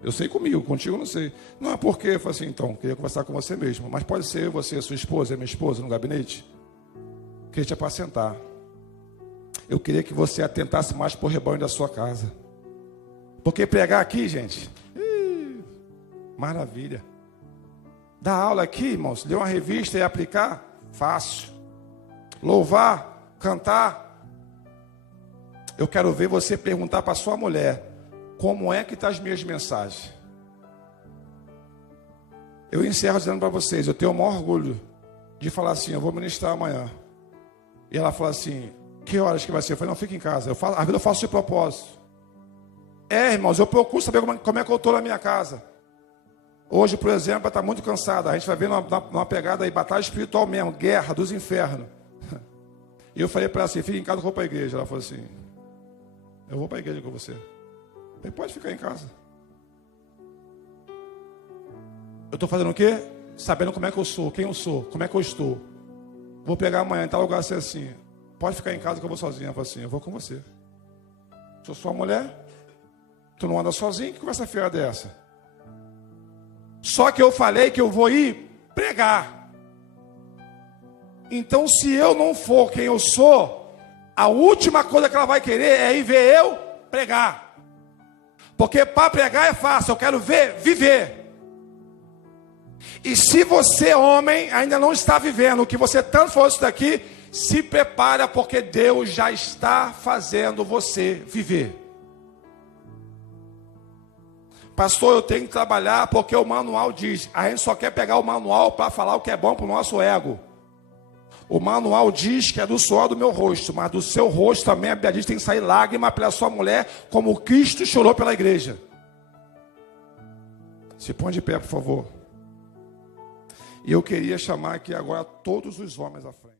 Eu sei comigo, contigo não sei. Não é porque, eu falei assim, então, queria conversar com você mesmo. Mas pode ser você, sua esposa, minha esposa, no gabinete? Queria te apacentar. Eu queria que você atentasse mais para o rebanho da sua casa. Porque pregar aqui, gente, maravilha. Dar aula aqui, irmãos, ler uma revista e aplicar, fácil. Louvar, cantar. Eu quero ver você perguntar para sua mulher, como é que estão as minhas mensagens? Eu encerro dizendo para vocês, eu tenho o maior orgulho de falar assim, eu vou ministrar amanhã. E ela fala assim, que horas que vai ser? Eu falei, não, fica em casa. Às vezes eu faço de propósito. Irmãos, eu procuro saber como é que eu estou na minha casa. Hoje, por exemplo, ela está muito cansada. A gente vai ver numa pegada aí, batalha espiritual mesmo, guerra dos infernos. E eu falei para ela assim, fica em casa, eu vou para a igreja. Ela falou assim, eu vou para a igreja com você. Ele pode ficar em casa. Eu estou fazendo o quê? Sabendo como é que eu sou, quem eu sou, como é que eu estou. Vou pegar amanhã em tal lugar assim, pode ficar em casa que eu vou sozinha. Eu falo assim, eu vou com você. Sou sua mulher, tu não anda sozinho, que conversa fiada é essa? Só que eu falei que eu vou ir pregar. Então se eu não for quem eu sou, a última coisa que ela vai querer é ir ver eu pregar. Porque para pregar é fácil, eu quero ver, viver. E se você, homem, ainda não está vivendo o que você tanto falou isso daqui, se prepara, porque Deus já está fazendo você viver. Pastor, eu tenho que trabalhar porque o manual diz. A gente só quer pegar o manual para falar o que é bom para o nosso ego. O manual diz que é do suor do meu rosto, mas do seu rosto também a Bíblia diz que tem que sair lágrima pela sua mulher, como Cristo chorou pela igreja. Se põe de pé, por favor. E eu queria chamar aqui agora todos os homens à frente.